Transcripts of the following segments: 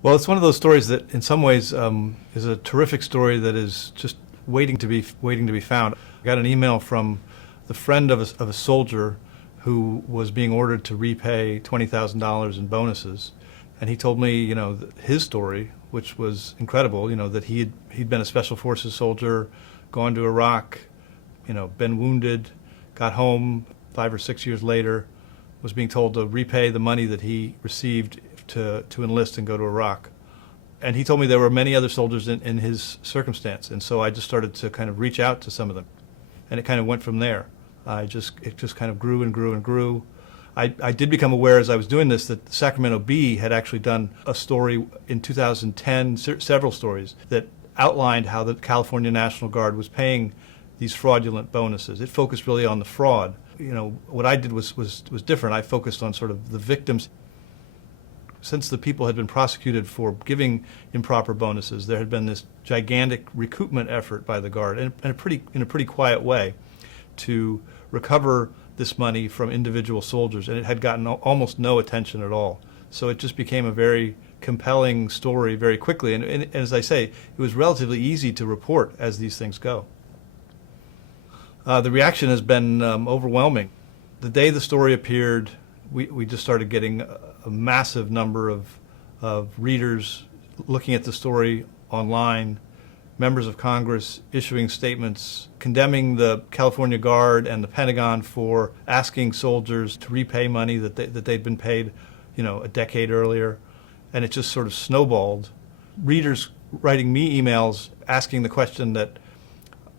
Well, it's one of those stories that, in some ways, is a terrific story that is just waiting to be found. I got an email from the friend of a soldier who was being ordered to repay $20,000 in bonuses, and he told me, his story, which was incredible. That he'd been a special forces soldier, gone to Iraq, been wounded, got home 5 or 6 years later, was being told to repay the money that he received to enlist and go to Iraq. And he told me there were many other soldiers in his circumstance, and so I just started to kind of reach out to some of them, and it kind of went from there. It just kind of grew and grew and grew. I did become aware as I was doing this that the Sacramento Bee had actually done a story in 2010, several stories, that outlined how the California National Guard was paying these fraudulent bonuses. It focused really on the fraud. What I did was different. I focused on sort of the victims. Since the people had been prosecuted for giving improper bonuses, there had been this gigantic recoupment effort by the Guard, in a pretty quiet way, to recover this money from individual soldiers, and it had gotten almost no attention at all. So it just became a very compelling story very quickly, and as I say, it was relatively easy to report as these things go. The reaction has been overwhelming. The day the story appeared, we just started getting a massive number of readers looking at the story online, members of Congress issuing statements condemning the California Guard and the Pentagon for asking soldiers to repay money that they'd been paid, a decade earlier. And it just sort of snowballed. Readers writing me emails asking the question that,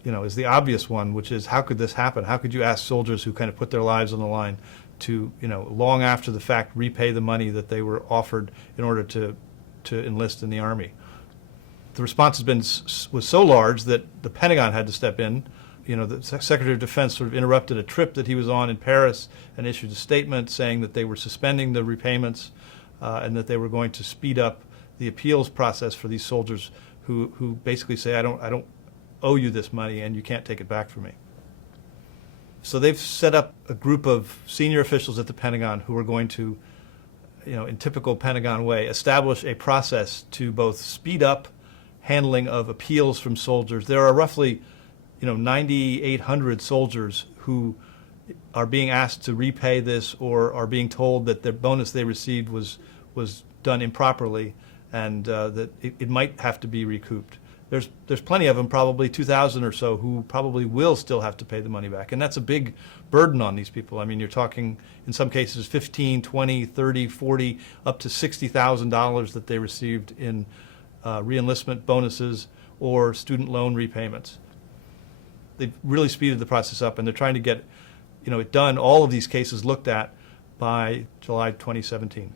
is the obvious one, which is, how could this happen? How could you ask soldiers who kind of put their lives on the line to, long after the fact, repay the money that they were offered in order to enlist in the Army? The response was so large that the Pentagon had to step in. The Secretary of Defense sort of interrupted a trip that he was on in Paris and issued a statement saying that they were suspending the repayments and that they were going to speed up the appeals process for these soldiers who basically say, I don't owe you this money and you can't take it back from me. So they've set up a group of senior officials at the Pentagon who are going to, in typical Pentagon way, establish a process to both speed up handling of appeals from soldiers. There are roughly, 9,800 soldiers who are being asked to repay this or are being told that their bonus they received was done improperly and that it might have to be recouped. There's plenty of them, probably 2,000 or so, who probably will still have to pay the money back. And that's a big burden on these people. I mean, you're talking, in some cases, $15, $20, $30, $40, up to $60,000 that they received in re-enlistment bonuses or student loan repayments. They've really speeded the process up, and they're trying to get it done, all of these cases looked at by July 2017.